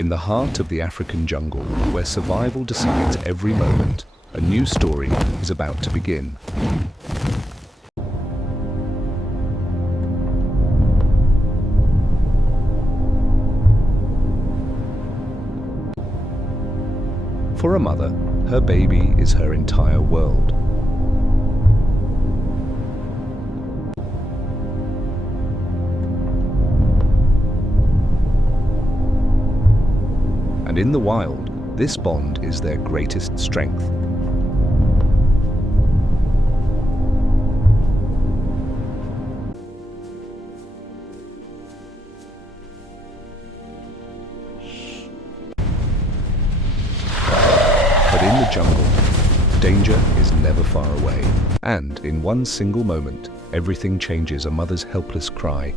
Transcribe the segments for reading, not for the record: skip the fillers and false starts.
In the heart of the African jungle, where survival decides every moment, a new story is about to begin. For a mother, her baby is her entire world. And in the wild, this bond is their greatest strength. But in the jungle, danger is never far away. And in one single moment, everything changes. A mother's helpless cry,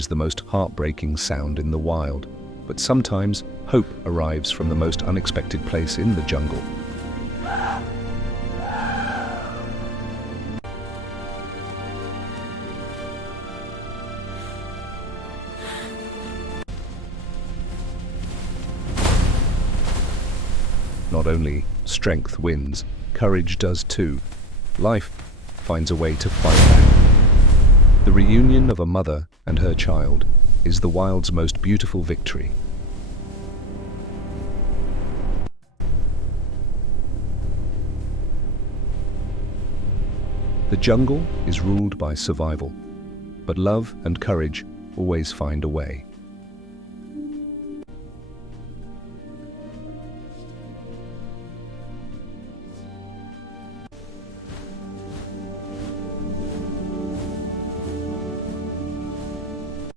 is the most heartbreaking sound in the wild. But sometimes, hope arrives from the most unexpected place in the jungle. Not only strength wins, courage does too. Life finds a way to fight back. The reunion of a mother and her child is the wild's most beautiful victory. The jungle is ruled by survival, but love and courage always find a way.